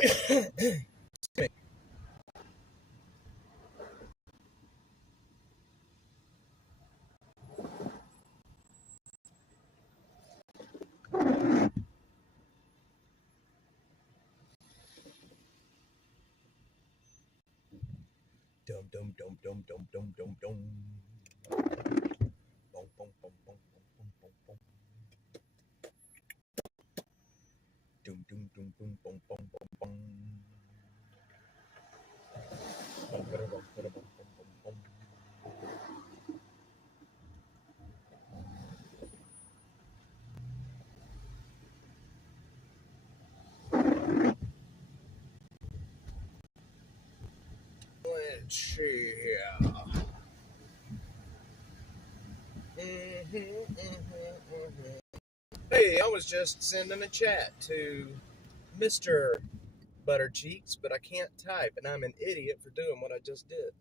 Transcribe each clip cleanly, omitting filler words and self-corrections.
Dum dum dum dum dum dum dum dum. Bum, bum, bum, bum, bum, bum, bum, bum. Dum dum dum dum bum bum bum bum. Bum, bada, bum, bada, bum, bum, bum, bum. Let's see here. Hey, I was just sending a chat to Mr. Buttercheeks, but I can't type, and I'm an idiot for doing what I just did.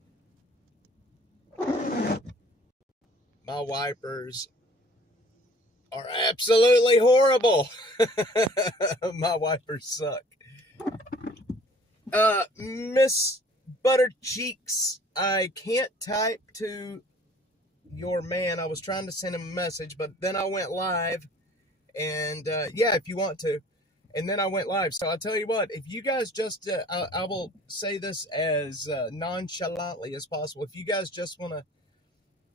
My wipers are absolutely horrible. My wipers suck. Miss Buttercheeks, I can't type to your man. I was trying to send him a message, but then I went live, and yeah, if you want to. And then I went live. So I'll tell you what, if you guys just, I will say this as nonchalantly as possible. If you guys just want to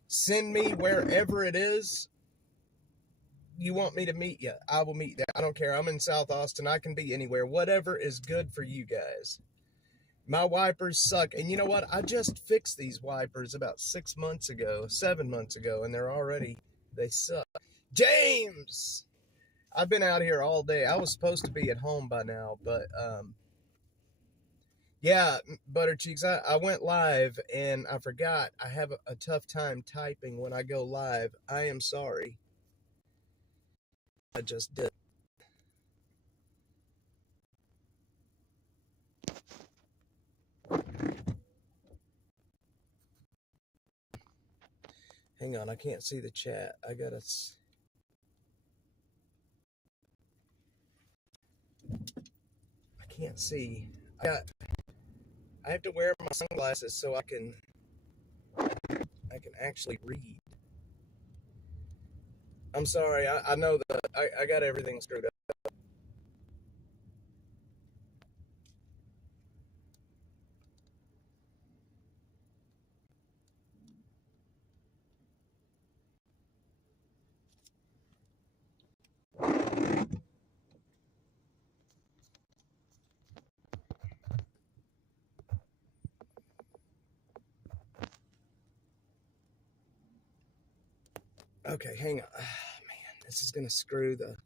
send me wherever it is you want me to meet you, I will meet there. I don't care. I'm in South Austin. I can be anywhere. Whatever is good for you guys. My wipers suck. And you know what? I just fixed these wipers about 7 months ago, and they suck. James! I've been out here all day. I was supposed to be at home by now, but yeah, Buttercheeks, I went live and I forgot I have a tough time typing when I go live. I am sorry. I just did. Hang on, I can't see the chat. I can't see. I have to wear my sunglasses so I can actually read. I'm sorry. I know that I got everything screwed up. Okay, hang on. Man, this is gonna screw the.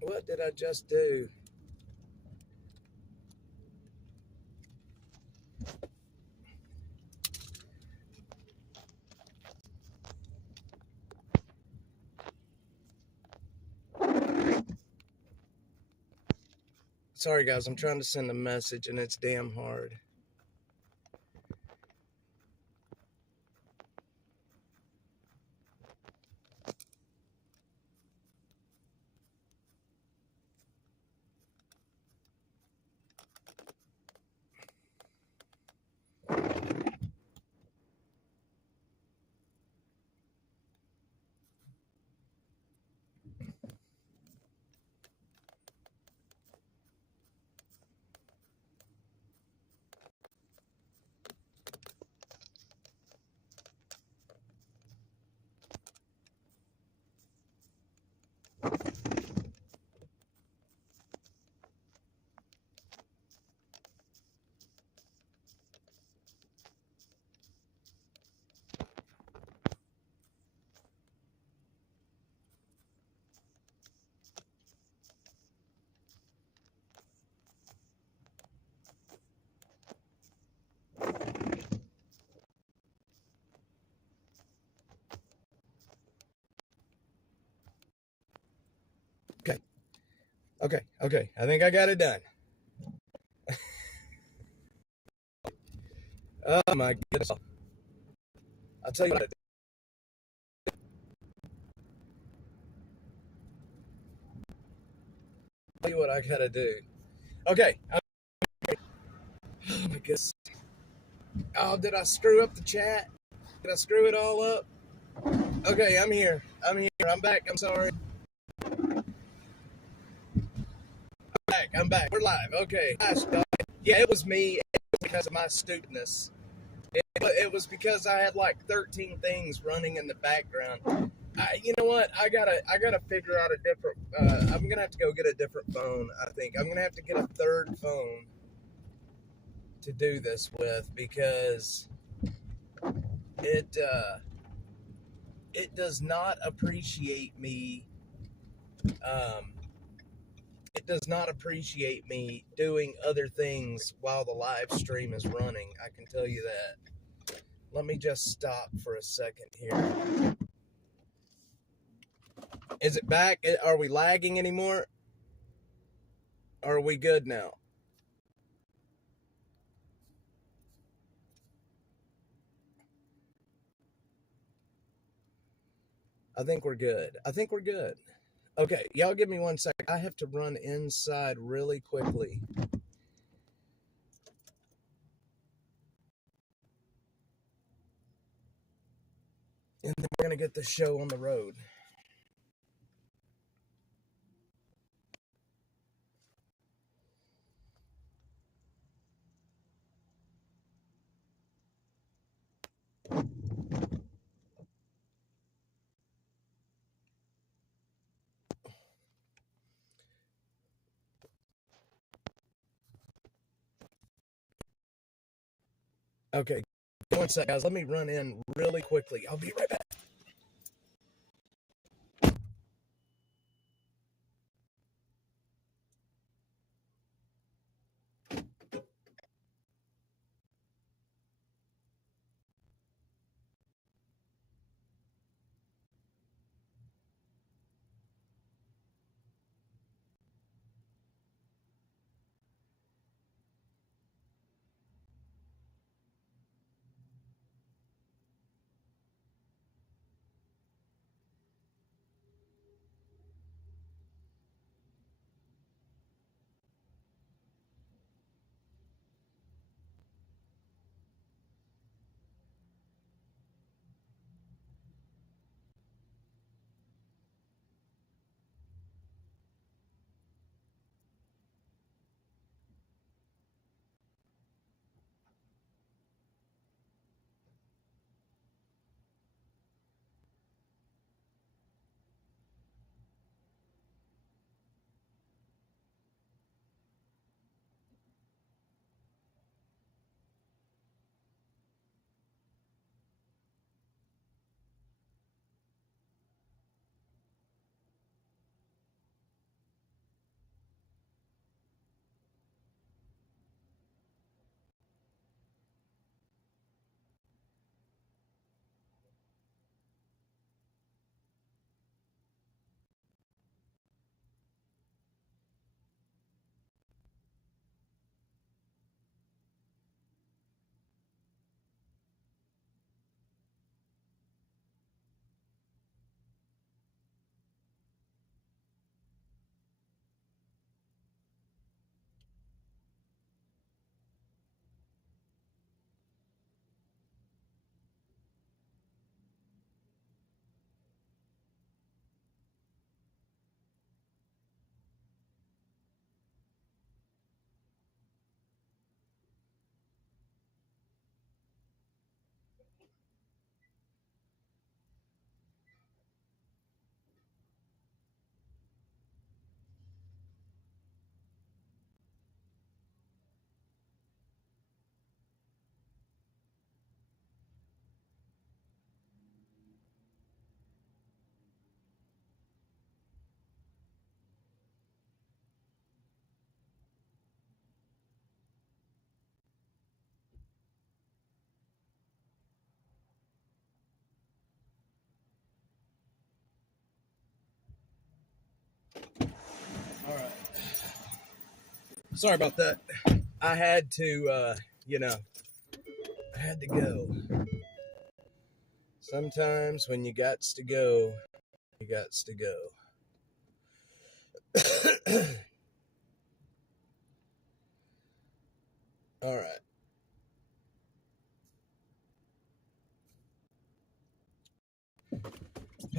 What did I just do? Sorry, guys. I'm trying to send a message and it's damn hard. Okay. I think I got it done. Oh my goodness! I'll tell you what. Tell you what I gotta do. Okay. Oh my goodness. Oh, did I screw up the chat? Did I screw it all up? Okay, I'm here. I'm here. I'm back. I'm sorry. I'm back. We're live. Okay. Yeah, it was me. It was because of my stupidness. It was because I had like 13 things running in the background. You know what? I gotta figure out a different. I'm gonna have to go get a different phone. I think I'm gonna have to get a third phone to do this with because it it does not appreciate me. Um, it does not appreciate me doing other things while the live stream is running. I can tell you that. Let me just stop for a second here. Is it back? Are we lagging anymore? Or are we good now? I think we're good. I think we're good. Okay, y'all give me 1 second. I have to run inside really quickly. And then we're going to get the show on the road. Okay, 1 second, guys. Let me run in really quickly. I'll be right back. All right. Sorry about that. I had to, you know, I had to go. Sometimes when you gots to go, you gots to go. All right.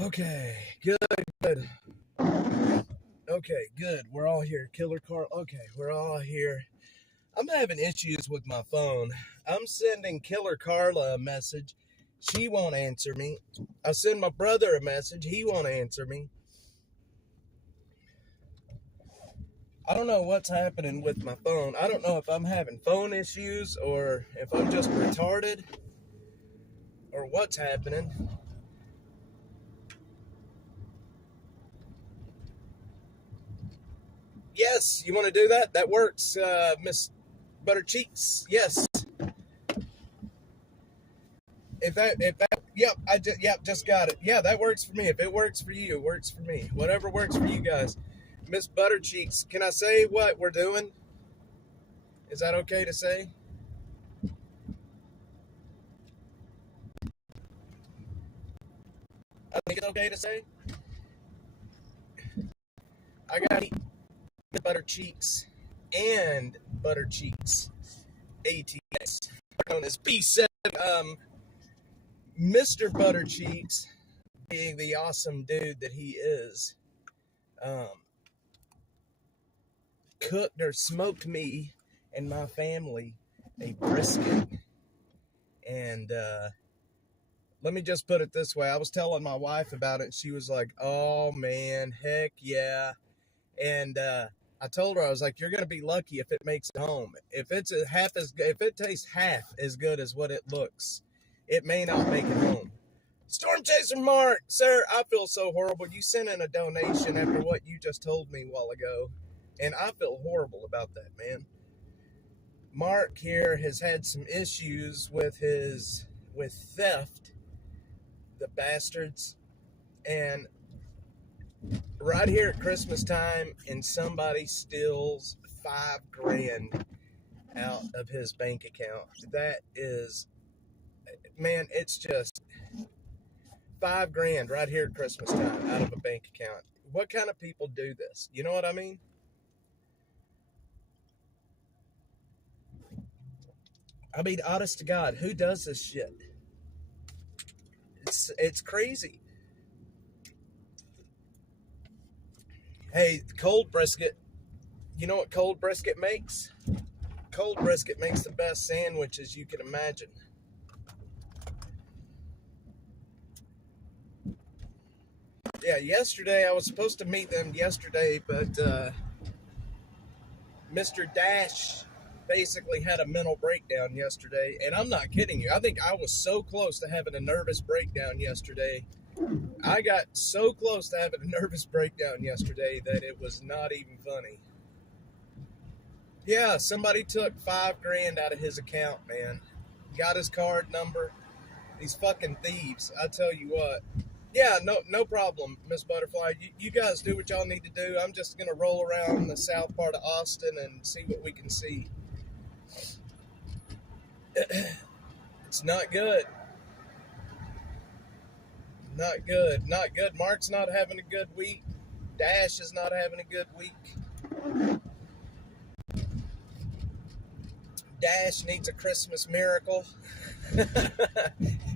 Okay, good. Okay, good. We're all here. Killer Carl. Okay, we're all here. I'm having issues with my phone. I'm sending Killer Carla a message. She won't answer me. I send my brother a message. He won't answer me. I don't know what's happening with my phone. I don't know if I'm having phone issues or if I'm just retarded or what's happening. Yes, you want to do that? That works, Miss Buttercheeks. Yes. Yep, just got it. Yeah, that works for me. If it works for you, it works for me. Whatever works for you guys. Miss Buttercheeks, can I say what we're doing? Is that okay to say? I think it's okay to say. I got Buttercheeks and Buttercheeks ATS, known as B7. Mr. Buttercheeks, being the awesome dude that he is, cooked or smoked me and my family a brisket. And let me just put it this way. I was telling my wife about it. And she was like, oh, man, heck yeah. And I told her, I was like, you're going to be lucky if it makes it home. If it tastes half as good as what it looks, it may not make it home. Storm Chaser Mark, sir, I feel so horrible. You sent in a donation after what you just told me a while ago, and I feel horrible about that, man. Mark here has had some issues with theft, the bastards, and right here at Christmas time, and somebody steals $5,000 out of his bank account. That is, man, it's just $5,000 right here at Christmas time out of a bank account. What kind of people do this? You know what I mean? Honest to God, who does this shit? It's crazy. Hey, cold brisket. You know what cold brisket makes? Cold brisket makes the best sandwiches you can imagine. Yeah, yesterday I was supposed to meet them yesterday, but Mr. Dash basically had a mental breakdown yesterday, and I'm not kidding you. I think I was so close to having a nervous breakdown yesterday. I got so close to having a nervous breakdown yesterday that it was not even funny. Yeah, somebody took $5,000 out of his account, man. Got his card number. These fucking thieves, I tell you what. Yeah, no problem, Miss Butterfly. You guys do what y'all need to do. I'm just gonna roll around the south part of Austin and see what we can see. It's not good. Not good. Not good. Mark's not having a good week. Dash is not having a good week. Dash needs a Christmas miracle.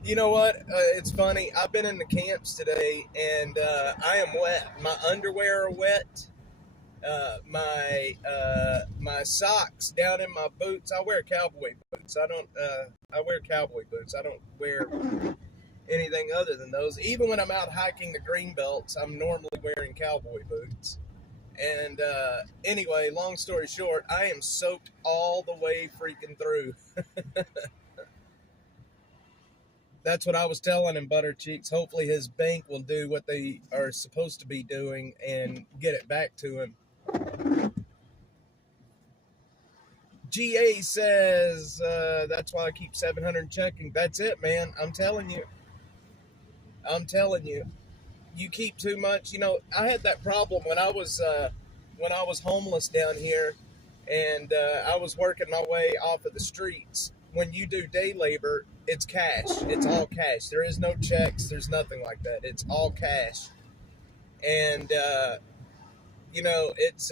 You know what? It's funny. I've been in the camps today, and I am wet. My underwear are wet. My socks down in my boots. I wear cowboy boots. I wear cowboy boots. I don't wear anything other than those. Even when I'm out hiking the green belts, I'm normally wearing cowboy boots. And anyway, long story short, I am soaked all the way freaking through. That's what I was telling him, Buttercheeks. Hopefully his bank will do what they are supposed to be doing and get it back to him. GA says, that's why I keep 700 checking. That's it, man. I'm telling you. You keep too much. You know, I had that problem when I was homeless down here, and I was working my way off of the streets. when you do day labor, it's cash. It's all cash. There is no checks. There's nothing like that. It's all cash. And, it's,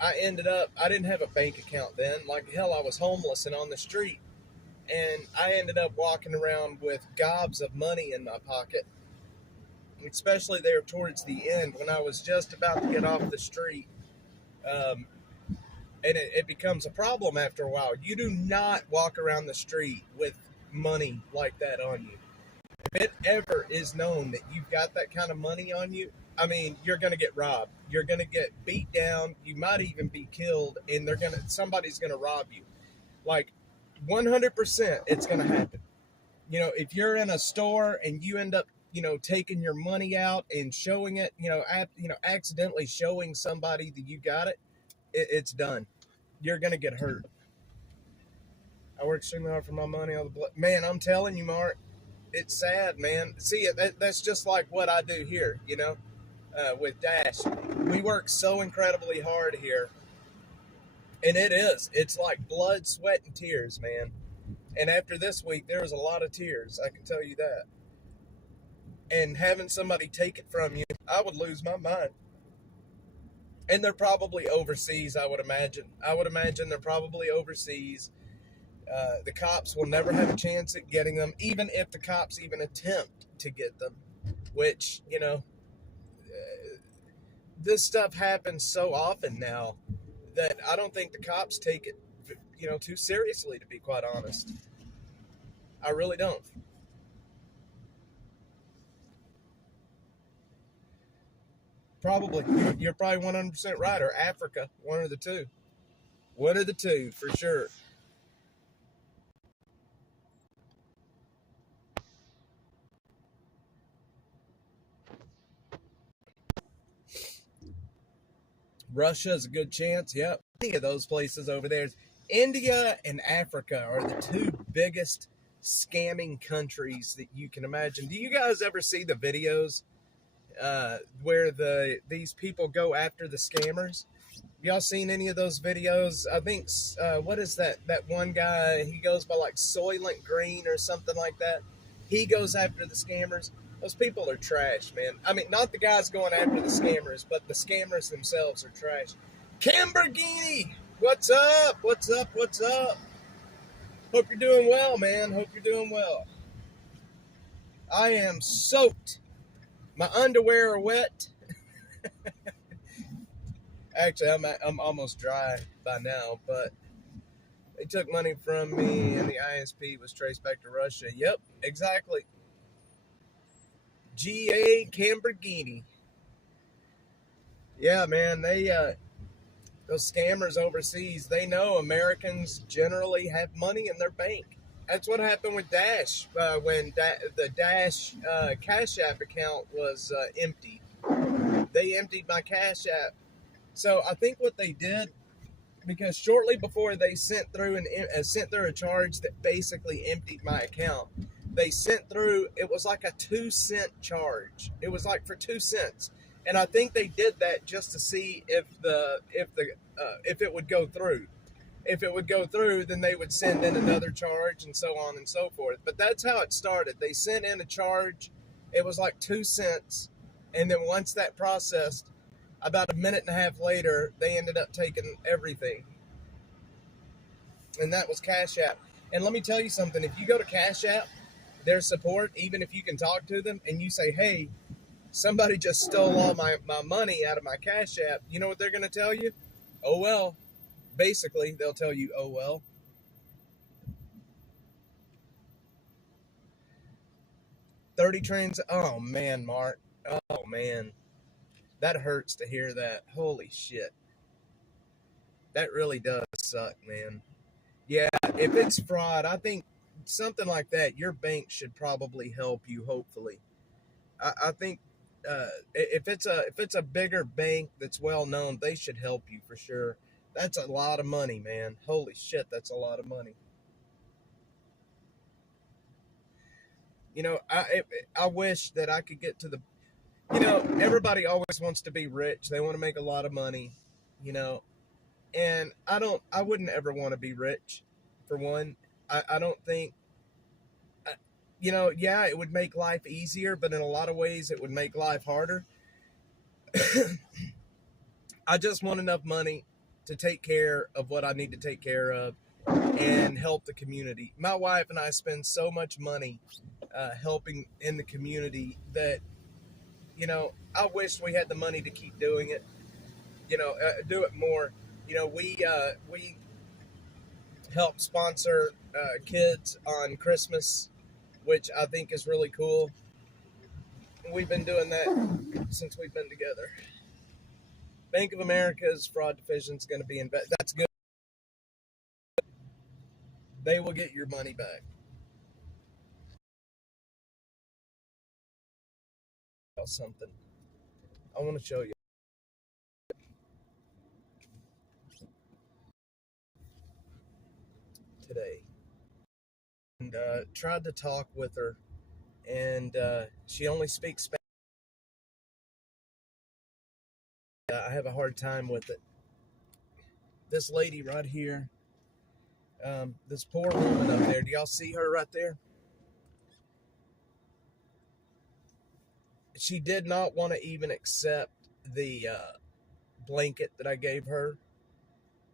I didn't have a bank account then. Like hell, I was homeless and on the street. And I ended up walking around with gobs of money in my pocket, especially there towards the end when I was just about to get off the street. And it becomes a problem after a while. You do not walk around the street with money like that on you. If it ever is known that you've got that kind of money on you, I mean, you're going to get robbed. You're going to get beat down. You might even be killed, and somebody's going to rob you. Like 100%, it's going to happen. If you're in a store and you end up, taking your money out and showing it, accidentally showing somebody that you got it, it's done. You're going to get hurt. I work extremely hard for my money. Man, I'm telling you, Mark, it's sad, man. See, that's just like what I do here, with Dash. We work so incredibly hard here. And it's like blood, sweat, and tears, man. And after this week, there was a lot of tears. I can tell you that. And having somebody take it from you, I would lose my mind. And they're probably overseas, I would imagine. I would imagine they're probably overseas. The cops will never have a chance at getting them, even if the cops even attempt to get them. Which, this stuff happens so often now that I don't think the cops take it, too seriously, to be quite honest. I really don't. Probably. You're probably 100% right. Or Africa. One of the two. One of the two, for sure. Russia is a good chance. Yep. Any of those places over there. India and Africa are the two biggest scamming countries that you can imagine. Do you guys ever see the videos where these people go after the scammers? Y'all seen any of those videos? I think, what is that one guy, he goes by like Soylent Green or something like that. He goes after the scammers. Those people are trash, man. I mean, not the guys going after the scammers, but the scammers themselves are trash. Camberghini, what's up? What's up? What's up? Hope you're doing well, man. Hope you're doing well. I am soaked. My underwear are wet. Actually, I'm almost dry by now, but they took money from me and the ISP was traced back to Russia. Yep, exactly. G.A. Camberghini. Yeah, man, those scammers overseas, they know Americans generally have money in their bank. That's what happened with Dash when the Dash Cash App account was empty. They emptied my Cash App. So I think what they did, because shortly before they sent through a charge that basically emptied my account, they sent through, it was like a 2-cent charge. It was like for 2 cents. And I think they did that just to see if it would go through. If it would go through, then they would send in another charge and so on and so forth. But that's how it started. They sent in a charge. It was like 2 cents. And then once that processed, about a minute and a half later, they ended up taking everything. And that was Cash App. And let me tell you something. If you go to Cash App, their support, even if you can talk to them and you say, hey, somebody just stole all my money out of my Cash App, you know what they're going to tell you? Oh, well. Basically, they'll tell you, oh, well. Oh, man, Mark. Oh, man. That hurts to hear that. Holy shit. That really does suck, man. Yeah, if it's fraud, I think something like that, your bank should probably help you, hopefully. I think if it's a bigger bank that's well known, they should help you for sure. That's a lot of money, man. Holy shit, that's a lot of money. I wish that I could get to the, everybody always wants to be rich. They want to make a lot of money, and I wouldn't ever want to be rich, for one. I don't think, yeah, it would make life easier, but in a lot of ways it would make life harder. I just want enough money to take care of what I need to take care of and help the community. My wife and I spend so much money helping in the community that, I wish we had the money to keep doing it, do it more. We help sponsor kids on Christmas, which I think is really cool. We've been doing that since we've been together. Bank of America's fraud division is going to be in. That's good. They will get your money back. Something I want to show you today, and tried to talk with her, and she only speaks Spanish. I have a hard time with it. This lady right here, this poor woman up there. Do y'all see her right there? She did not want to even accept the blanket that I gave her.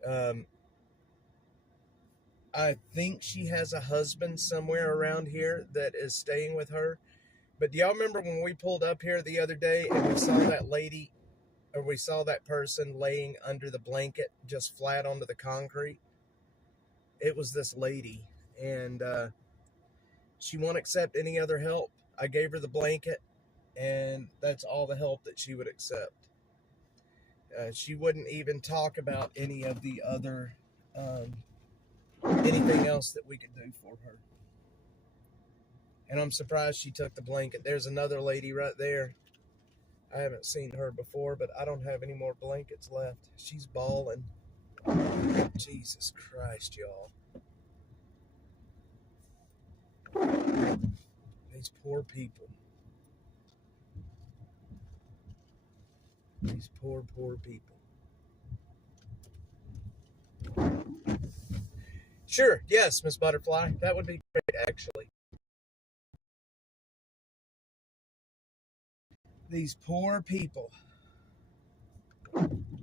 Um, I think she has a husband somewhere around here that is staying with her. But do y'all remember when we pulled up here the other day and we saw that lady, or we saw that person laying under the blanket just flat onto the concrete? It was this lady, and she won't accept any other help. I gave her the blanket, and that's all the help that she would accept. She wouldn't even talk about any of the other, anything else that we could do for her. And I'm surprised she took the blanket. There's another lady right there. I haven't seen her before, but I don't have any more blankets left. She's bawling. Jesus Christ, y'all. These poor people. These poor people. Sure, yes, Miss Butterfly. That would be great, actually. These poor people.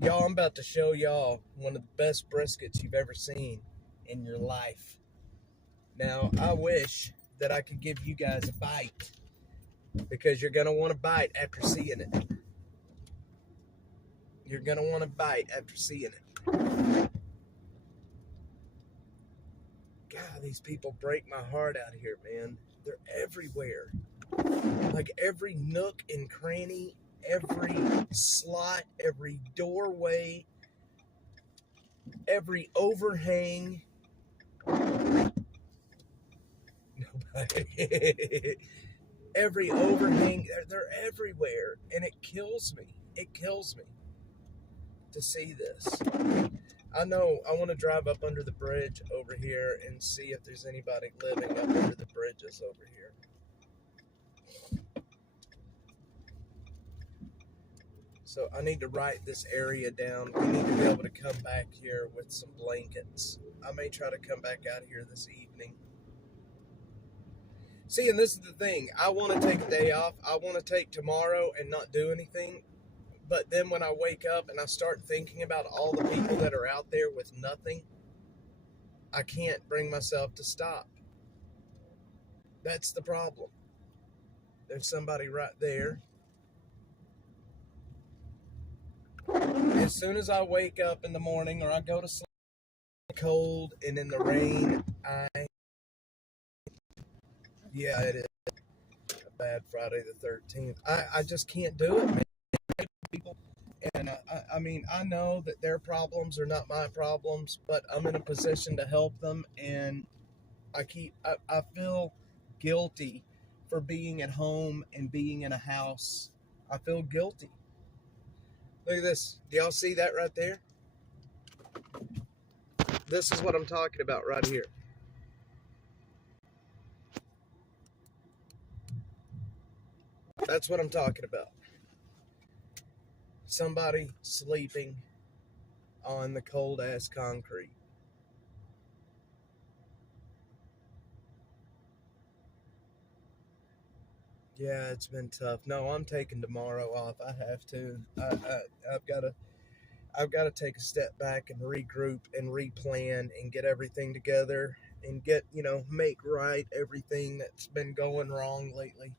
Y'all, I'm about to show y'all one of the best briskets you've ever seen in your life. Now, I wish that I could give you guys a bite, because you're going to want to bite after seeing it. You're going to want to bite after seeing it. God, these people break my heart out here, man. They're everywhere. Like every nook and cranny, every slot, every doorway, every overhang. Nobody. Every overhang, they're everywhere. And it kills me. It kills me to see this. I know I want to drive up under the bridge over here and see if there's anybody living up under the bridges over here. So I need to write this area down. We need to be able to come back here with some blankets. I may try to come back out here this evening. See, and this is the thing. I want to take a day off. I want to take tomorrow and not do anything. But then when I wake up and I start thinking about all the people that are out there with nothing, I can't bring myself to stop. That's the problem. There's somebody right there. As soon as I wake up in the morning or I go to sleep cold and in the rain, yeah, it is a bad Friday the 13th. I just can't do it, man. People, and I mean, I know that their problems are not my problems, but I'm in a position to help them, and I feel guilty for being at home and being in a house. I feel guilty. Look at this. Do y'all see that right there? This is what I'm talking about right here. That's what I'm talking about. Somebody sleeping on the cold ass concrete. Yeah, it's been tough. No, I'm taking tomorrow off. I have to. I've got to. I've got to take a step back and regroup and replan and get everything together and get, make right everything that's been going wrong lately.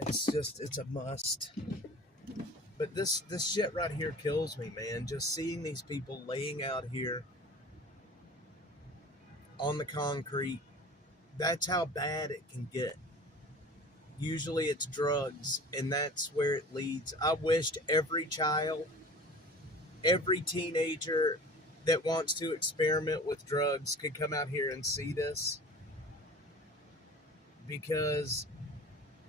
It's a must. But this shit right here kills me, man. Just seeing these people laying out here on the concrete, that's how bad it can get. Usually it's drugs, and that's where it leads. I wished every child, every teenager that wants to experiment with drugs could come out here and see this, because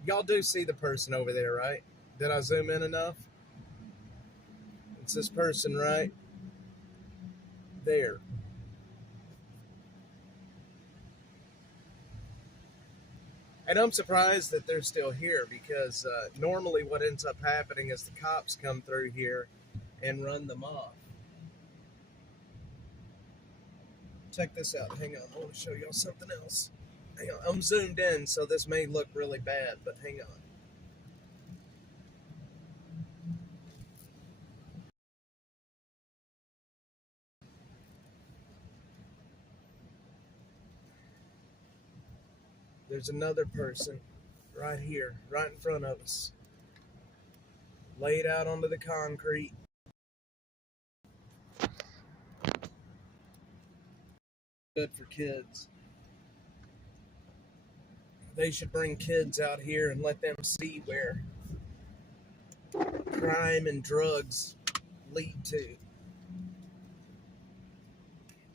y'all do see the person over there, right? Did I zoom in enough? It's this person right there. And I'm surprised that they're still here, because normally what ends up happening is the cops come through here and run them off. Check this out. Hang on. I want to show y'all something else. Hang on. I'm zoomed in, so this may look really bad, but hang on. There's another person right here, right in front of us, laid out onto the concrete. Good for kids. They should bring kids out here and let them see where crime and drugs lead to.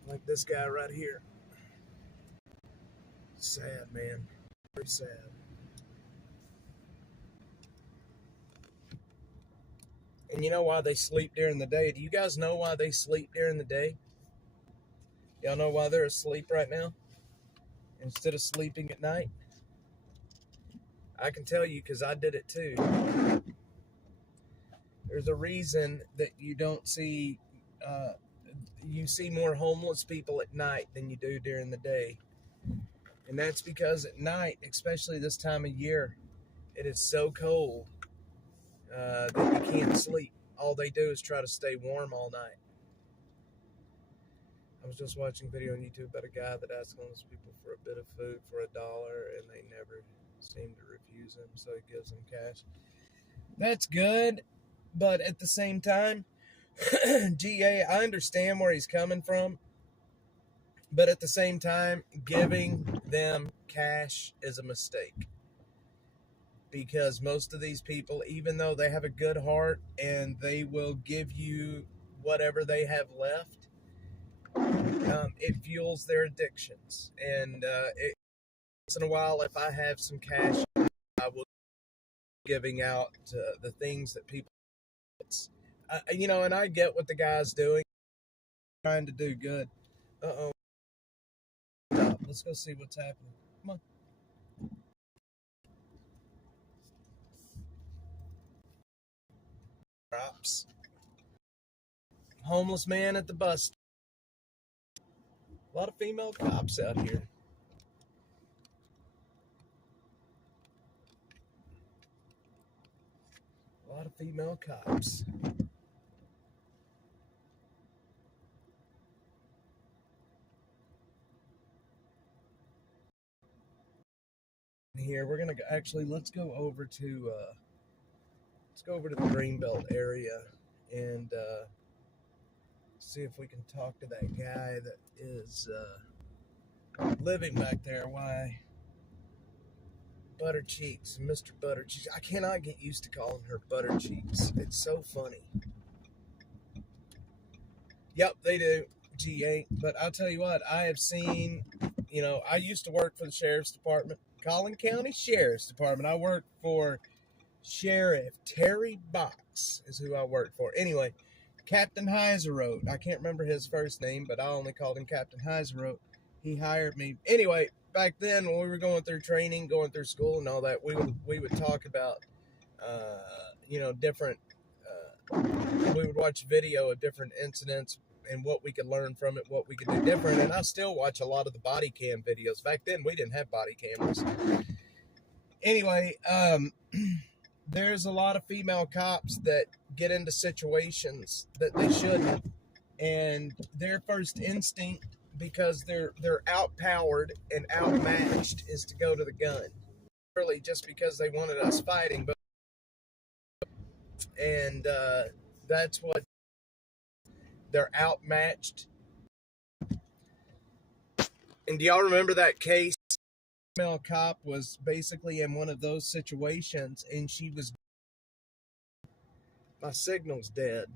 Like this guy right here. Sad, man. Very sad. And you know why they sleep during the day? Do you guys know why they sleep during the day? Y'all know why they're asleep right now instead of sleeping at night? I can tell you, because I did it too. There's a reason that you don't see, you see more homeless people at night than you do during the day. And that's because at night, especially this time of year, it is so cold that you can't sleep. All they do is try to stay warm all night. I was just watching a video on YouTube about a guy that asked homeless people for a bit of food for $1, and they never seem to refuse him, so he gives them cash. That's good, but at the same time, GA, I understand where he's coming from, but at the same time, giving them cash is a mistake. Because most of these people, even though they have a good heart and they will give you whatever they have left, it fuels their addictions. And once in a while, if I have some cash, I will be giving out the things that people, and I get what the guy's doing, trying to do good. Uh-oh. Let's go see what's happening. Come on. Props. Homeless man at the bus. A lot of female cops out here. A lot of female cops. Here we're gonna actually let's go over to the Greenbelt area and see if we can talk to that guy that is living back there. Why? Butter Cheeks, Mr. Butter Cheeks. I cannot get used to calling her Butter Cheeks. It's so funny. Yep, they do. GA. But I'll tell you what, I have seen, I used to work for the Sheriff's Department, Collin County Sheriff's Department. I worked for Sheriff Terry Box is who I worked for. Anyway, Captain Heiseroth. I can't remember his first name, but I only called him Captain Heiseroth. He hired me. Anyway, back then when we were going through training, going through school and all that, we would talk about, different, we would watch video of different incidents and what we could learn from it, what we could do different. And I still watch a lot of the body cam videos. Back then, we didn't have body cameras. Anyway, there's a lot of female cops that get into situations that they shouldn't, and their first instinct, because they're outpowered and outmatched, is to go to the gun. Really, just because they wanted us fighting, but and that's what they're outmatched. And do y'all remember that case? Female cop was basically in one of those situations, and she was. My signal's dead.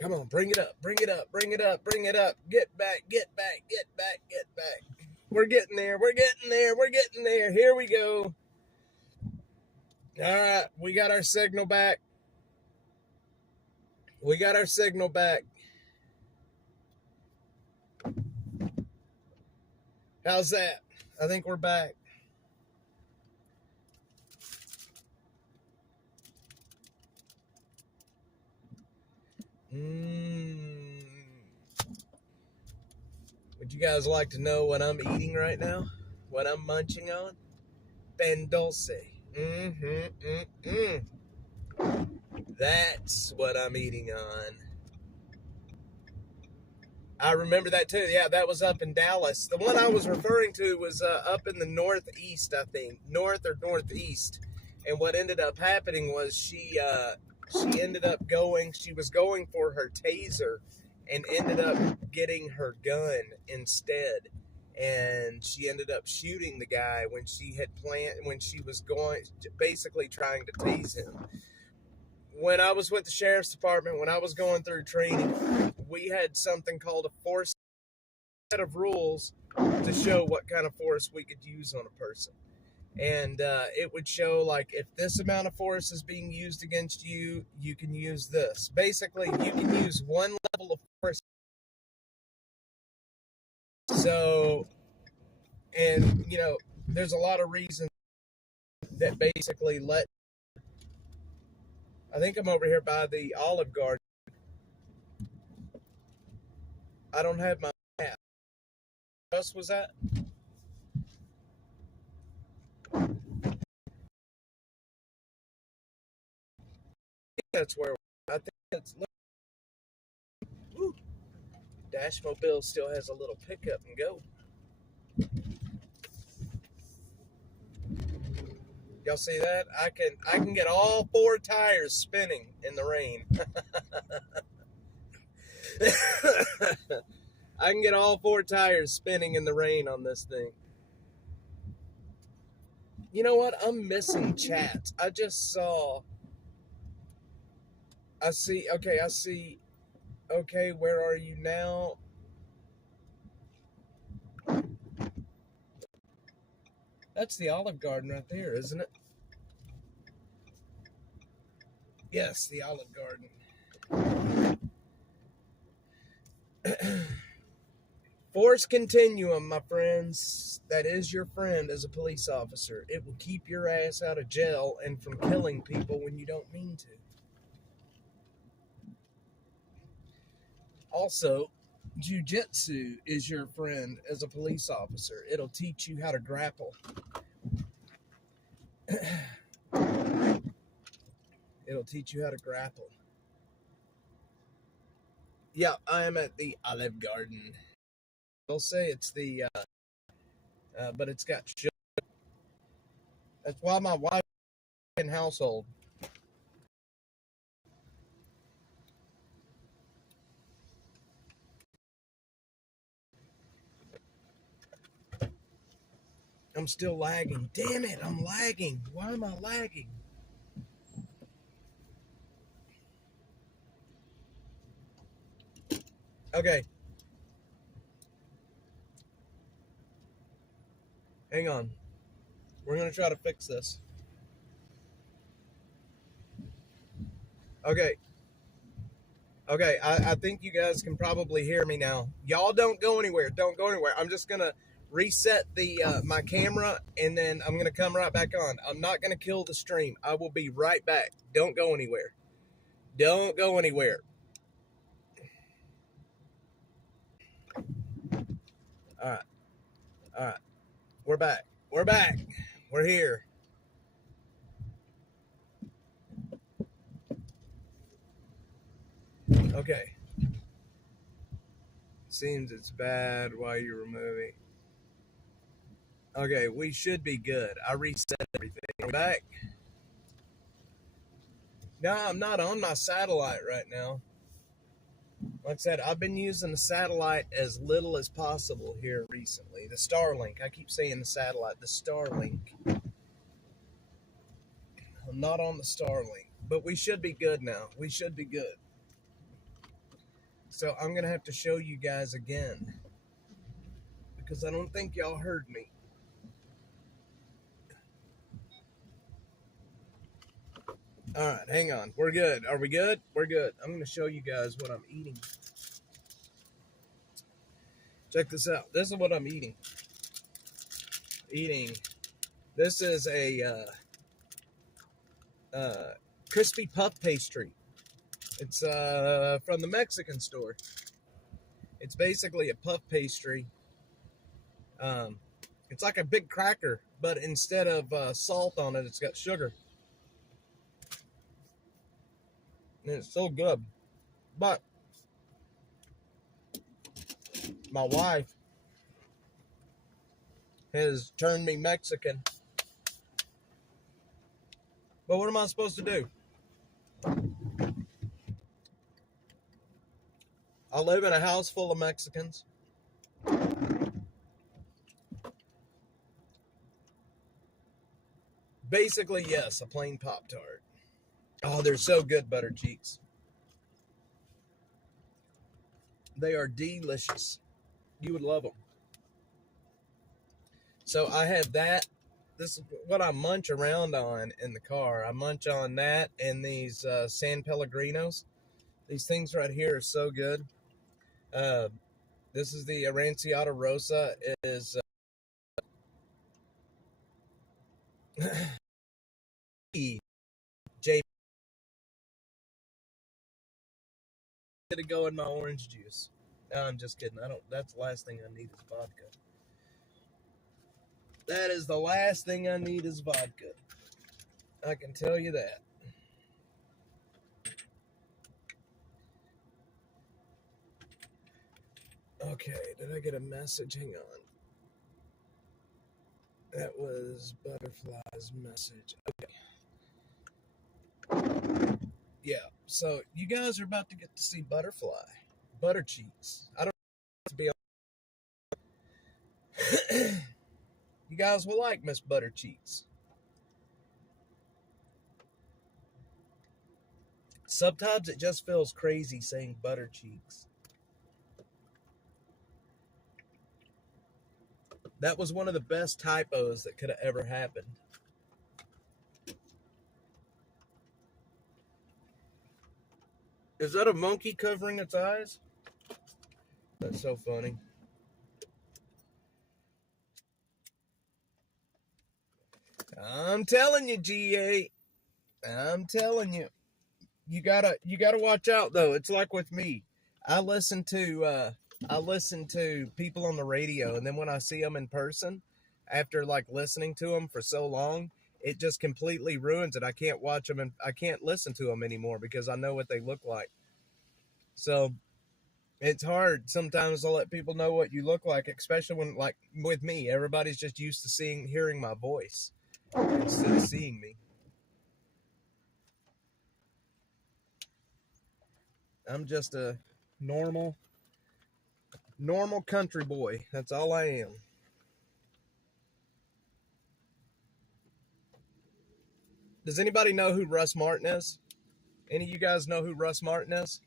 Come on, bring it up, bring it up, bring it up, bring it up. Get back, get back, get back, get back. We're getting there, we're getting there, we're getting there. Here we go. All right, we got our signal back. We got our signal back. How's that? I think we're back. Would you guys like to know what I'm eating right now? What I'm munching on? Pan dulce. That's what I'm eating on. I remember that too. Yeah, that was up in Dallas. The one I was referring to was up in the northeast, I think, north or northeast. And what ended up happening was she ended up going. She was going for her taser, and ended up getting her gun instead. And she ended up shooting the guy when she was going, basically trying to tase him. When I was with the sheriff's department, when I was going through training, we had something called a force set of rules to show what kind of force we could use on a person. And it would show, like, if this amount of force is being used against you, you can use this. Basically, you can use one level of force. So, and, there's a lot of reasons that basically I think I'm over here by the Olive Garden. I don't have my map. What else was that? That's where I think it's. Dashmobile still has a little pickup and go. Y'all see that? I can get all four tires spinning in the rain. I can get all four tires spinning in the rain on this thing. You know what? I'm missing chat. I just saw. I see. Okay, where are you now? That's the Olive Garden right there, isn't it? Yes, the Olive Garden. Force continuum, my friends. That is your friend as a police officer. It will keep your ass out of jail and from killing people when you don't mean to. Also, jiu-jitsu is your friend as a police officer. It'll teach you how to grapple. It'll teach you how to grapple. Yeah, I am at the Olive Garden. They'll say it's the, but it's got sugar. That's why my wife in household. I'm still lagging. Damn it, I'm lagging. Why am I lagging? Okay. Hang on. We're going to try to fix this. Okay. I think you guys can probably hear me now. Y'all don't go anywhere. Don't go anywhere. I'm just going to reset the my camera, and then I'm gonna come right back on. I'm not gonna kill the stream. I will be right back. Don't go anywhere. Don't go anywhere. All right. All right. We're back. We're back. We're here. Okay. Seems it's bad while you're removing. Okay, we should be good. I reset everything. We're back. No, I'm not on my satellite right now. Like I said, I've been using the satellite as little as possible here recently. The Starlink. I keep saying the satellite. The Starlink. I'm not on the Starlink. But we should be good now. We should be good. So I'm going to have to show you guys again, because I don't think y'all heard me. All right, hang on. We're good. Are we good? We're good. I'm going to show you guys what I'm eating. Check this out. This is what I'm eating. This is a crispy puff pastry. It's from the Mexican store. It's basically a puff pastry. It's like a big cracker, but instead of salt on it, it's got sugar. And it's so good. But my wife has turned me Mexican. But what am I supposed to do? I live in a house full of Mexicans. Basically, yes, a plain Pop-Tart. Oh, they're so good, Butter Cheeks. They are delicious. You would love them. So I have that. This is what I munch around on in the car. I munch on that and these San Pellegrinos. These things right here are so good. This is the Aranciata Rosa. It is J. To go in my orange juice. No, I'm just kidding. I don't. That's the last thing I need is vodka. That is the last thing I need is vodka. I can tell you that. Okay, did I get a message? Hang on. That was Butterfly's message. Okay. Yeah, so you guys are about to get to see Butterfly. Butter Cheeks. I don't know to be honest. You guys will like Miss Butter Cheeks. Sometimes it just feels crazy saying Butter Cheeks. That was one of the best typos that could have ever happened. Is that a monkey covering its eyes? That's so funny. I'm telling you, GA. I'm telling you. You gotta watch out though. It's like with me. I listen to people on the radio, and then when I see them in person, after like listening to them for so long, it just completely ruins it. I can't watch them and I can't listen to them anymore because I know what they look like. So it's hard sometimes to let people know what you look like, especially when, like with me, everybody's just used to hearing my voice instead of seeing me. I'm just a normal country boy. That's all I am. Does anybody know who Russ Martin is? Any of you guys know who Russ Martin is?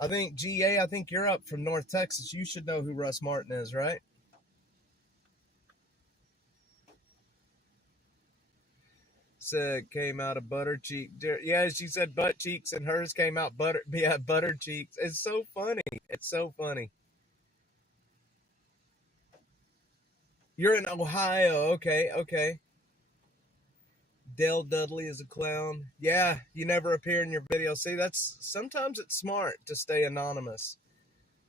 I think, GA, I think you're up from North Texas. You should know who Russ Martin is, right? Said came out of butter cheek. Yeah, she said butt cheeks, and hers came out butter cheeks. It's so funny. It's so funny. You're in Ohio. Okay, okay. Dale Dudley is a clown. Yeah, you never appear in your video. See, that's sometimes it's smart to stay anonymous.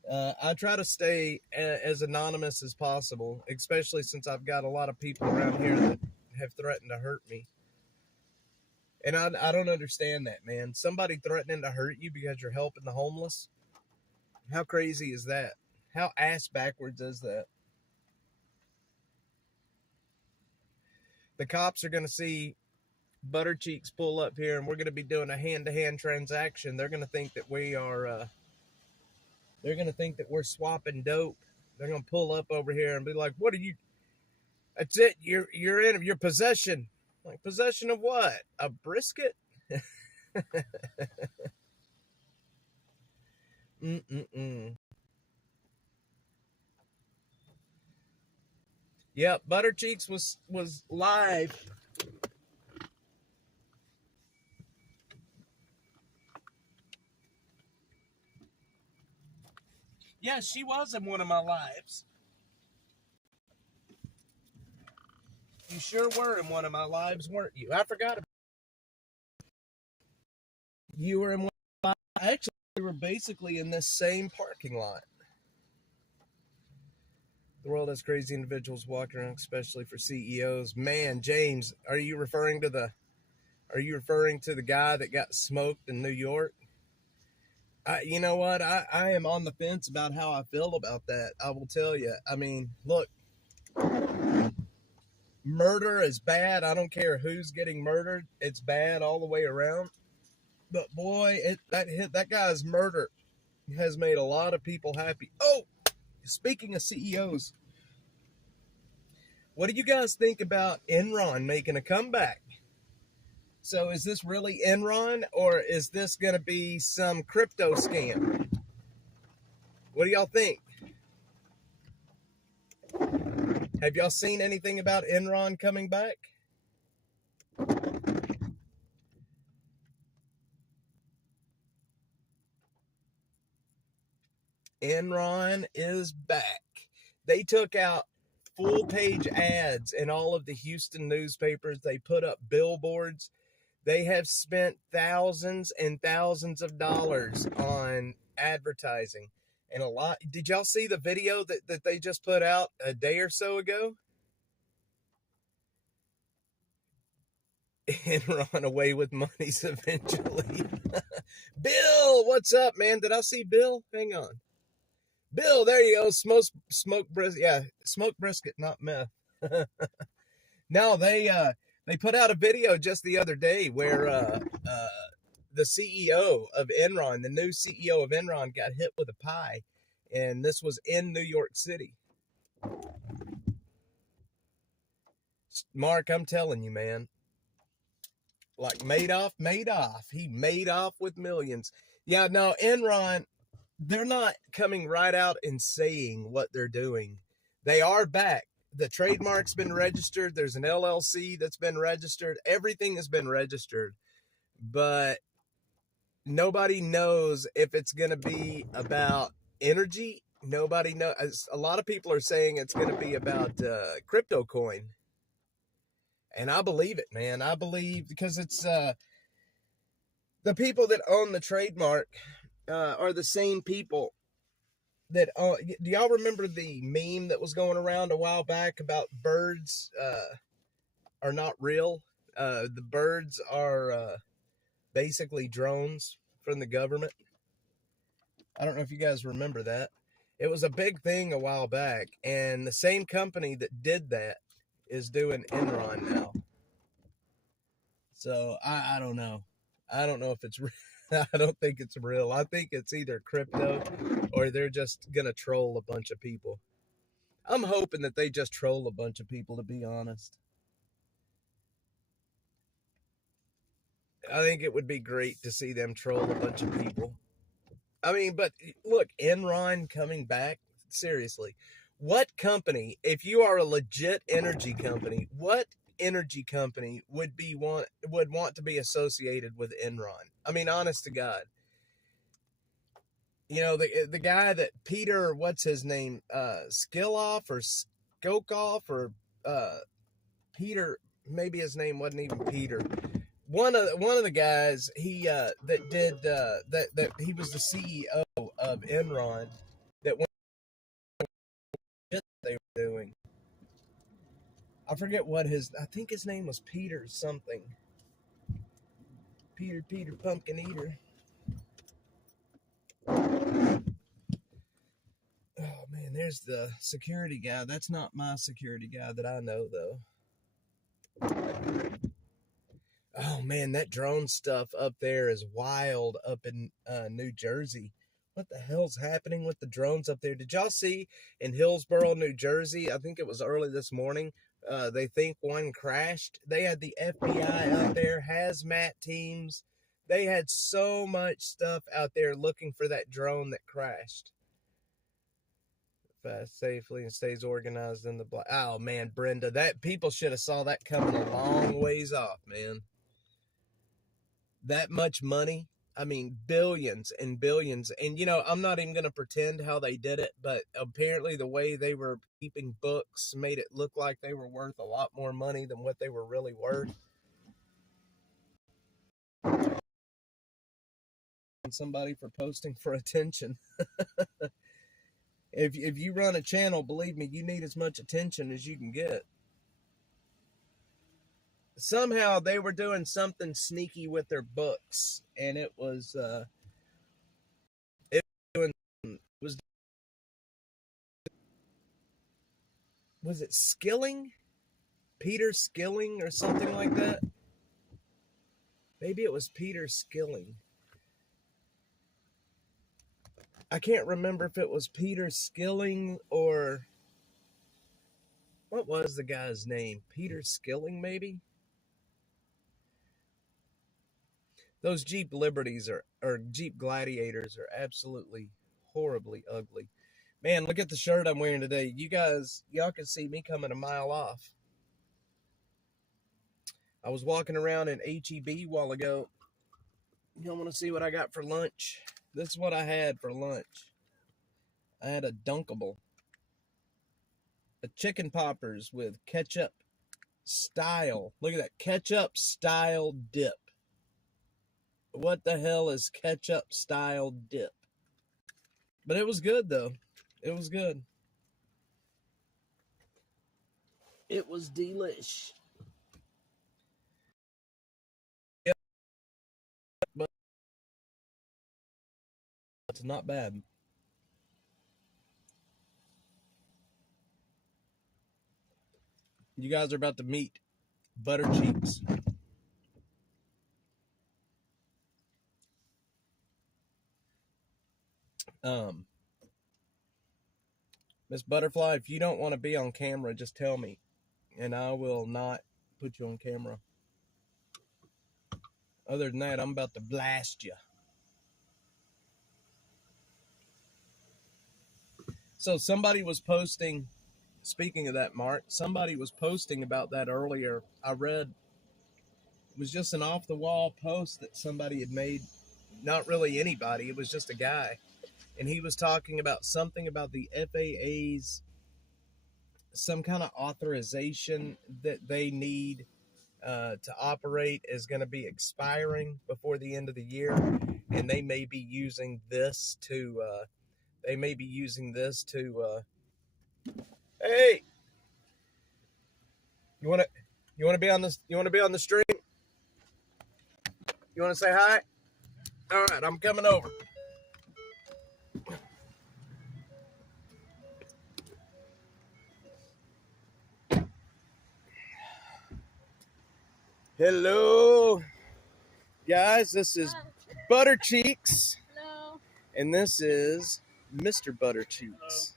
I try to stay as anonymous as possible, especially since I've got a lot of people around here that have threatened to hurt me. And I don't understand that, man. Somebody threatening to hurt you because you're helping the homeless? How crazy is that? How ass backwards is that? The cops are going to see Butter Cheeks pull up here and we're going to be doing a hand-to-hand transaction. They're going to think that we are, they're going to think that we're swapping dope. They're going to pull up over here and be like, what are you, that's it, you're in your possession. Like, possession of what? A brisket? Yep, Butter Cheeks was live. Yeah, she was in one of my lives. You sure were in one of my lives, weren't you? I forgot about you were in one of my lives. Actually, we were basically in this same parking lot. The world has crazy individuals walking around, especially for CEOs. Man, James, are you referring to the guy that got smoked in New York? You know what? I am on the fence about how I feel about that. I will tell you. I mean, look, murder is bad. I don't care who's getting murdered. It's bad all the way around. But boy, that guy's murder has made a lot of people happy. Oh, speaking of CEOs, what do you guys think about Enron making a comeback? So is this really Enron, or is this going to be some crypto scam? What do y'all think? Have y'all seen anything about Enron coming back? Enron is back. They took out full-page ads in all of the Houston newspapers. They put up billboards. They have spent thousands and thousands of dollars on advertising. And a lot. Did y'all see the video that they just put out a day or so ago? And run away with monies eventually. Bill, what's up, man? Did I see Bill? Hang on. Bill, there you go. Smoke brisket. Yeah, smoke brisket, not meth. No, they put out a video just the other day where the CEO of Enron, the new CEO of Enron, got hit with a pie, and this was in New York City. Mark, I'm telling you, man. Like Madoff. He made off with millions. Yeah, no, Enron, they're not coming right out and saying what they're doing. They are back. The trademark's been registered. There's an LLC that's been registered. Everything has been registered. But nobody knows if it's going to be about energy. Nobody knows. A lot of people are saying it's going to be about crypto coin. And I believe it, man. I believe because it's the people that own the trademark are the same people that do y'all remember the meme that was going around a while back about birds are not real? The birds are basically drones from the government. I don't know if you guys remember that. It was a big thing a while back, and the same company that did that is doing Enron now. So I don't know. I don't know if it's real. I don't think it's real. I think it's either crypto or they're just going to troll a bunch of people. I'm hoping that they just troll a bunch of people, to be honest. I think it would be great to see them troll a bunch of people. I mean, but look, Enron coming back, seriously. What company, if you are a legit energy company, what energy company would want to be associated with Enron? I mean, honest to God. You know, the guy that Peter, what's his name? Skiloff or Gokoff or Peter. Maybe his name wasn't even Peter. One of the guys that did that he was the CEO of Enron. That went they were doing. I forget what I think his name was Peter something. Peter Pumpkin Eater. Oh man, there's the security guy. That's not my security guy that I know though. Oh man, that drone stuff up there is wild up in New Jersey. What the hell's happening with the drones up there? Did y'all see in Hillsborough, New Jersey? I think it was early this morning. They think one crashed. They had the FBI out there, hazmat teams. They had so much stuff out there looking for that drone that crashed. Fast, safely, and stays organized in the black. Oh man, Brenda, that people should have saw that coming a long ways off, man. That much money, I mean, billions and billions. And, you know, I'm not even going to pretend how they did it, but apparently the way they were keeping books made it look like they were worth a lot more money than what they were really worth. Somebody for posting for attention. If you run a channel, believe me, you need as much attention as you can get. Somehow they were doing something sneaky with their books, and it was was it Skilling? Peter Skilling or something like that? Maybe it was Peter Skilling. I can't remember if it was Peter Skilling or what was the guy's name? Peter Skilling, maybe? Those Jeep Liberties or Jeep Gladiators are absolutely horribly ugly. Man, look at the shirt I'm wearing today. Y'all can see me coming a mile off. I was walking around in HEB a while ago. Y'all want to see what I got for lunch? This is what I had for lunch. I had a Dunkable. A chicken poppers with ketchup style. Look at that. Ketchup style dip. What the hell is ketchup style dip? But it was good though. It was good. It was delish. Yep. But it's not bad. You guys are about to meet Butter Cheeks. Miss Butterfly, if you don't want to be on camera, just tell me, and I will not put you on camera. Other than that, I'm about to blast you. So somebody was posting, speaking of that, Mark, somebody was posting about that earlier. I read, it was just an off-the-wall post that somebody had made. Not really anybody, it was just a guy. And he was talking about something about the FAA's, some kind of authorization that they need to operate is going to be expiring before the end of the year. And they may be using this to, hey, you want to be on this? You want to be on the stream? You want to say hi? All right, I'm coming over. Hello, guys. This is Butter Cheeks. Hello. And this is Mr. Butter Cheeks.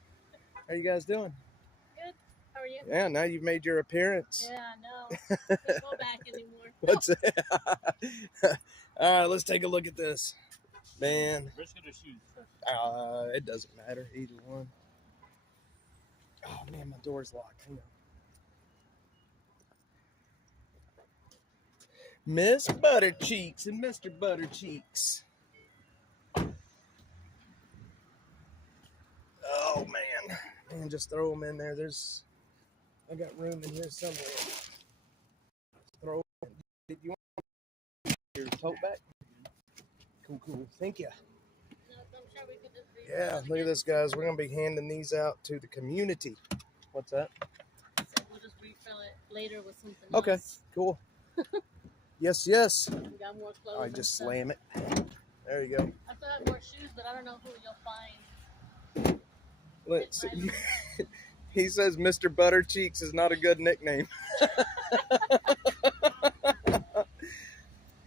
Hello. How you guys doing? Good. How are you? Yeah, now you've made your appearance. Yeah, no. Can't go back anymore. What's it? All right, let's take a look at this. Man. Brisket or shoes? It doesn't matter. Either one. Oh, man, my door's locked. Hang on. Miss Butter Cheeks and Mr. Butter Cheeks. Oh, man. Man, just throw them in there. There's I got room in here somewhere. Throw. Did you want your tote bag? Cool. Thank you. No, I'm sure we could just refill Yeah, it look at again. this, guys. We're gonna be handing these out to the community. What's that? So we'll just refill it later with something Okay, else. cool. Yes. We got more clothes. I and just stuff. slam it. There you go. I still have more shoes, but I don't know who you'll find. Let's see. He says Mr. Buttercheeks is not a good nickname.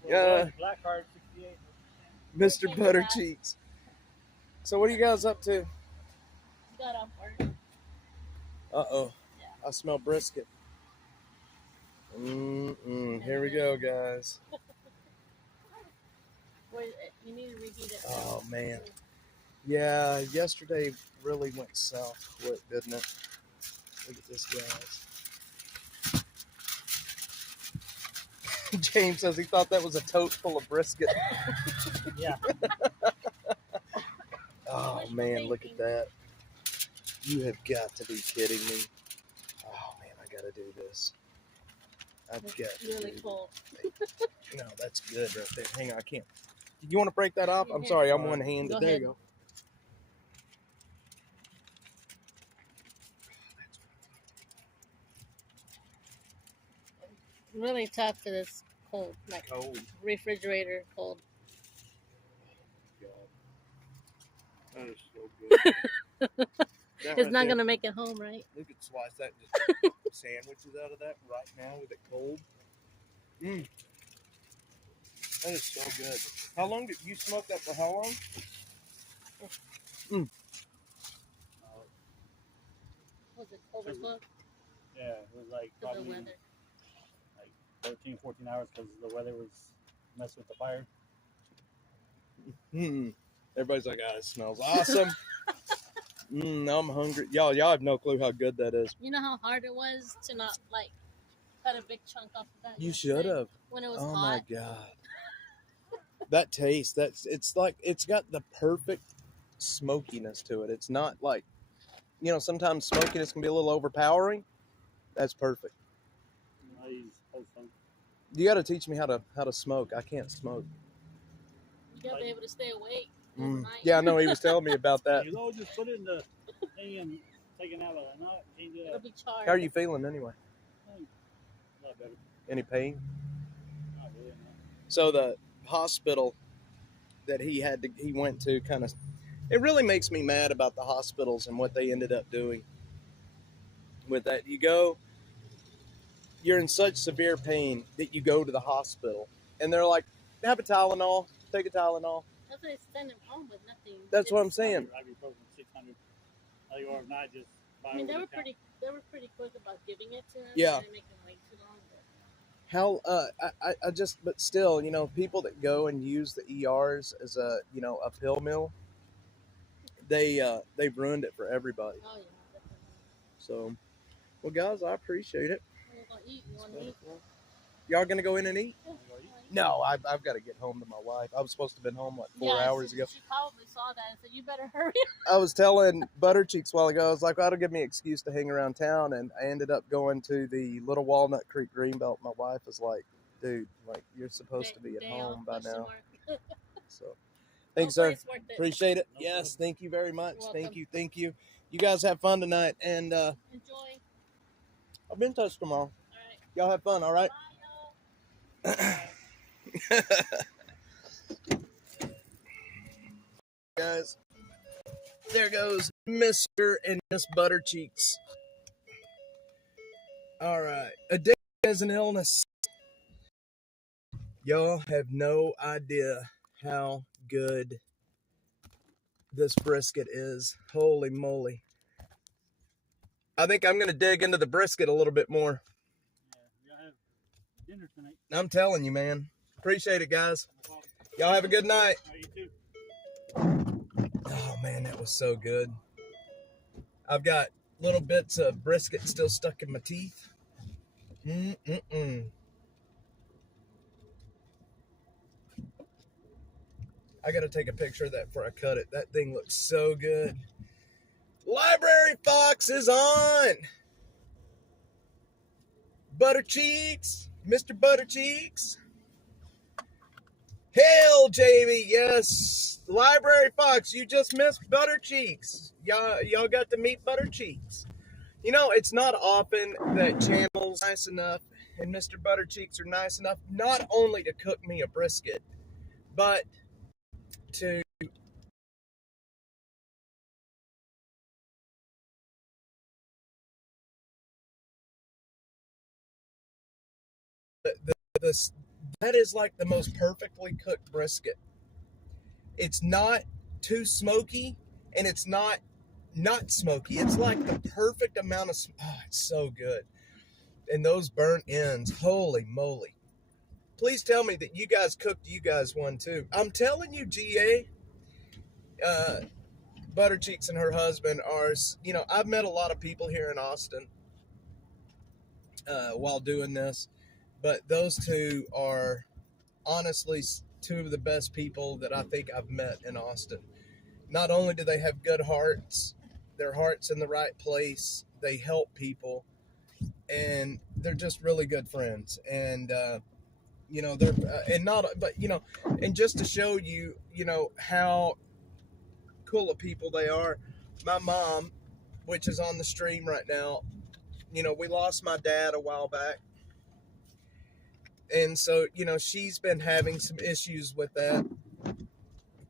Yeah, Blackheart 68. Mr. Buttercheeks. So what are you guys up to? You got off work. Uh-oh. Yeah. I smell brisket. Here we go, guys. Wait, you need to reheat it. Oh, man. Yeah, yesterday really went south quick, didn't it? Look at this, guys. James says he thought that was a tote full of brisket. Yeah. Oh, man, look at that. You have got to be kidding me. Oh, man, I got to do this. I've got It's to really do cold. No, that's good right there. Hang on, I can't. You want to break that off? I'm Yeah. sorry, I'm one-handed. Go There ahead. you go. Really tough because it's cold, like Cold. refrigerator cold. God. That is so good. It's not gonna make it home, right? We could slice that and just sandwiches out of that right now with it cold. That is so good. How long did you smoke that for? How long? Was it overcooked Yeah, it was like because of the probably weather? 13, 14 hours because the weather was messing with the fire. Everybody's like, "Ah, it smells awesome." I'm hungry. Y'all have no clue how good that is. You know how hard it was to not like cut a big chunk off of that? You yesterday should have. when it was Oh hot. my god. That taste, it's like it's got the perfect smokiness to it. It's not like, sometimes smokiness can be a little overpowering. That's perfect. I use wholesome. You got to teach me how to smoke. I can't smoke. You gotta be able to stay awake. Yeah, I know he was telling me about that. You know, just put it in the thing and take it out of it. No, can't do It'll that. be charred. How are you feeling anyway? A lot better. Any pain? Not really, no. So the hospital that he went to it really makes me mad about the hospitals and what they ended up doing with that. You're in such severe pain that you go to the hospital and they're like, have a Tylenol, take a Tylenol. That's why they send him home with nothing. That's what I'm saying. Ibuprofen 600. Or if not, just buy I mean, over they the were counter. pretty quick about giving it to him. Yeah. They didn't make him wait too long. How but still, people that go and use the ERs as a pill mill, they've ruined it for everybody. Oh yeah, definitely. So, well, guys, I appreciate it. We're gonna eat. You want to eat? Y'all gonna go in and eat? Yeah. No, I've got to get home to my wife. I was supposed to have been home like 4 hours ago. She probably saw that and said, "You better hurry." I was telling Buttercheeks a while ago, I was like, that'll give me an excuse to hang around town, and I ended up going to the Little Walnut Creek Greenbelt. My wife was like, dude, like, you're supposed to be at home by now. So, thanks, sir. Appreciate it. No Yes, problem. thank you very much. Welcome. Thank you. You guys have fun tonight, and Enjoy. I'll be in touch tomorrow. All right. Y'all have fun, all right? Bye, y'all. Guys, there goes Mr. and Miss Buttercheeks. All right, addiction is an illness. Y'all have no idea how good this brisket is. Holy moly. I think I'm going to dig into the brisket a little bit more. Yeah, we're gonna have dinner tonight. I'm telling you, man. Appreciate it, guys. No problem. Y'all have a good night. All right, you too. Oh, man, that was so good. I've got little bits of brisket still stuck in my teeth. I got to take a picture of that before I cut it. That thing looks so good. Library Fox is on. Butter Cheeks, Mr. Butter Cheeks. Hail, Jamie. Yes, Library Fox, you just missed Butter Cheeks. Y'all got to meet Butter Cheeks. You know, it's not often that channels nice enough and Mr. Butter Cheeks are nice enough not only to cook me a brisket, but to the that is like the most perfectly cooked brisket. It's not too smoky and it's not smoky. It's like the perfect amount of it's so good. And those burnt ends, holy moly. Please tell me that you guys cooked you guys one too. I'm telling you, GA, Butter Cheeks and her husband are, you know, I've met a lot of people here in Austin while doing this, but those two are honestly two of the best people that I think I've met in Austin. Not only do they have good hearts, their heart's in the right place, they help people, and they're just really good friends. And you know, they're and not, but you know, and just to show you, you know, how cool of people they are. My mom, which is on the stream right now, you know, we lost my dad a while back, and so you know she's been having some issues with that.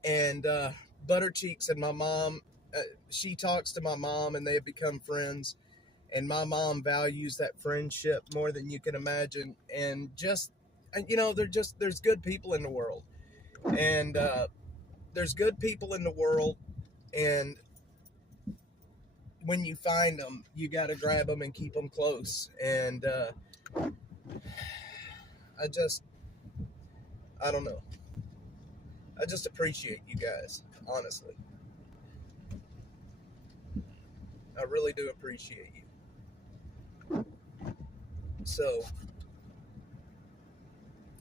And Butter Cheeks and my mom, she talks to my mom, and they have become friends. And my mom values that friendship more than you can imagine. And just, you know, there's good people in the world, and there's good people in the world, and when you find them, you got to grab them and keep them close. And I don't know. I just appreciate you guys, honestly. I really do appreciate you. So,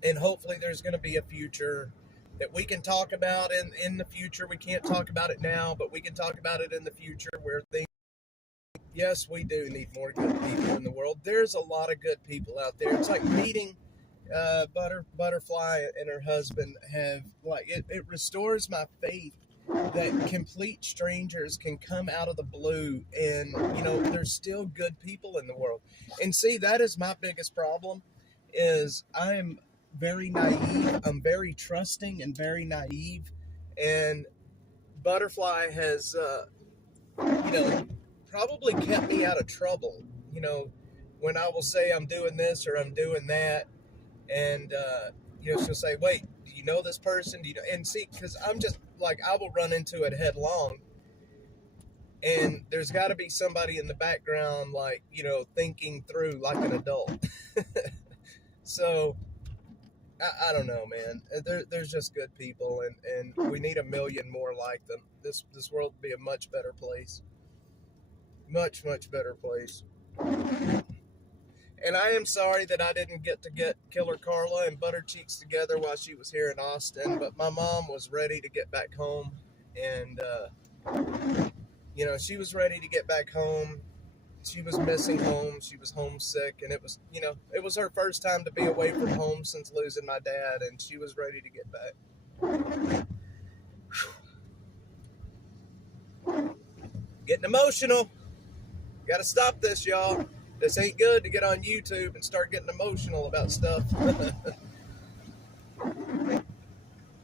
and hopefully there's going to be a future that we can talk about in the future. We can't talk about it now, but we can talk about it in the future where things, yes, we do need more good people in the world. There's a lot of good people out there. It's like meeting Butterfly and her husband have, like, it restores my faith that complete strangers can come out of the blue, and you know there's still good people in the world. And see, that is my biggest problem, is I'm very naive. I'm very trusting and very naive, and Butterfly has you know, probably kept me out of trouble, you know, when I will say I'm doing this or I'm doing that. And you know, she'll say, wait, do you know this person? Do you know? And see, because I'm just like, I will run into it headlong, and there's got to be somebody in the background, like, you know, thinking through like an adult. So I don't know, man. There's just good people, and we need a million more like them. This world would be a much better place. Much better place. And I am sorry that I didn't get Killer Carla and Butter Cheeks together while she was here in Austin, but my mom was ready to get back home, and you know, she was ready to get back home. She was missing home. She was homesick, and it was, you know, it was her first time to be away from home since losing my dad, and she was ready to get back. Getting emotional. Got to stop this, y'all. This ain't good to get on YouTube and start getting emotional about stuff.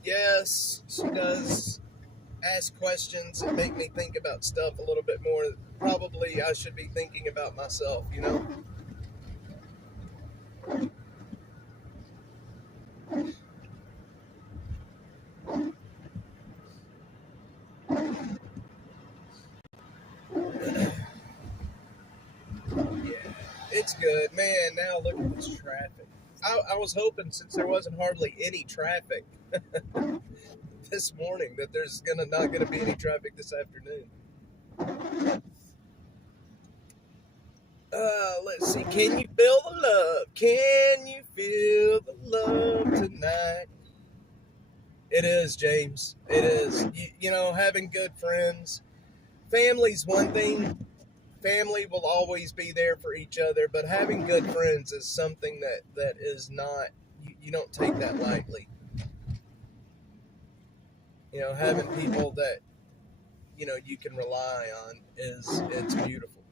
Yes, she does ask questions and make me think about stuff a little bit more. Probably I should be thinking about myself, you know? Yeah, it's good. Man, now look at this traffic. I was hoping, since there wasn't hardly any traffic this morning, that there's not gonna be any traffic this afternoon. Let's see. Can you feel the love? Can you feel the love tonight? It is, James. It is. You know, having good friends. Family's one thing. family will always be there for each other, but having good friends is something that is not, you don't take that lightly. You know, having people that, you know, you can rely on it's beautiful.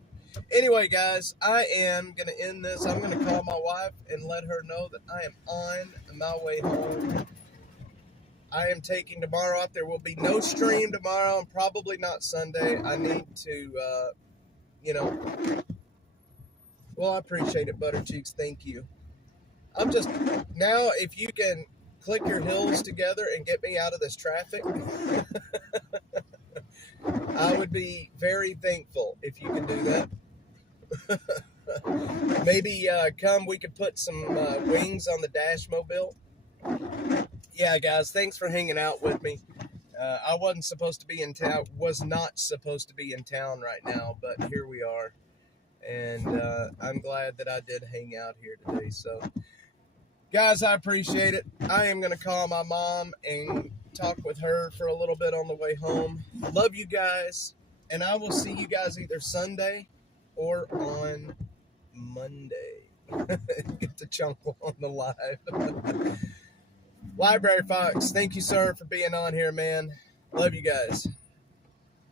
Anyway, guys, I am going to end this. I'm going to call my wife and let her know that I am on my way home. I am taking tomorrow off. There will be no stream tomorrow and probably not Sunday. I need to, you know, well, I appreciate it, Butter Cheeks. Thank you. I'm just, now, if you can click your heels together and get me out of this traffic, I would be very thankful if you can do that. Maybe we could put some wings on the Dash Mobile. Yeah, guys, thanks for hanging out with me. I wasn't supposed to be in town, was not supposed to be in town right now, but here we are. And I'm glad that I did hang out here today. So, guys, I appreciate it. I am going to call my mom and talk with her for a little bit on the way home. Love you guys, and I will see you guys either Sunday or on Monday. Get the chunk on the live. Library Fox, thank you, sir, for being on here, man. Love you guys.